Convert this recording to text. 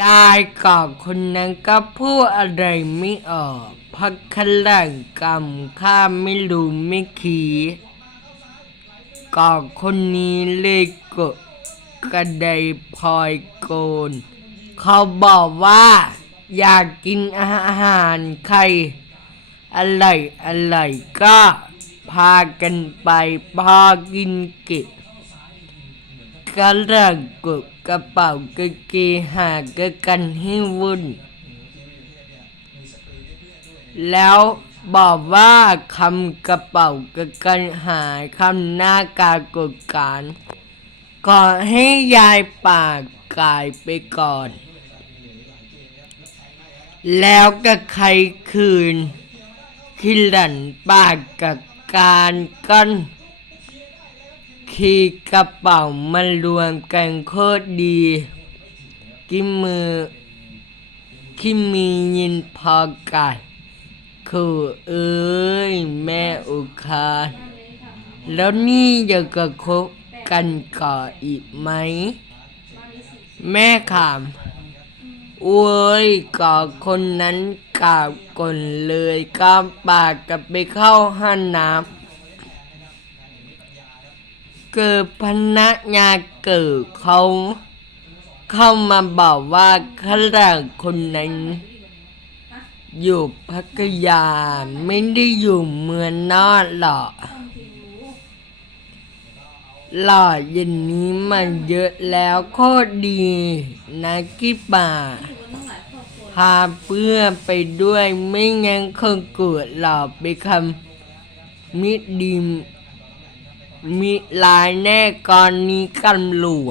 ยายกับคนนั้นก็พูดอะไรไม่ออกพักขลังกรรมข้าไม่รู้ไม่ขีก็คนนี้เลยกดกระไดพลอยโกน เขาบอกว่า อยากกินอาหารไข่อะไรอะไรก็พากันไปพากินเก็บ กำลังกกระเป๋ากางเกงหากกันให้วุ่น แล้วบอกว่าคำกระเป๋ากางกันหายคำหน้ากากดการก่อนให้ยายปากกายไปก่อน แล้วก็ใครคืนขิหลันปากกับการกัน คีกระเป๋ามารวมกันโคตรดีกิมมือคิมียินพอกันคือเอ้ยแม่อุคาแล้วนี่จะกระคบกันก่ออีกไหม แม่ขามโอ้ยก่อคนนั้นกราบก่นเลยก้ามปากกับไปเข้าห้องน้ำ เกิดพนักงานเกิดเขาเข้ามาบอกว่าข้าราชคนนั้น อยู่พัทยาไม่ได้อยู่เมืองนอกหรอกหล่อย็นนี้มันเยอะแล้วโคตรดีนะกิป่าพาเพื่อไปด้วยไม่งั้นคงเกิดหลอไปคำมิดดี มีลายแน่กอนมีกันหลัว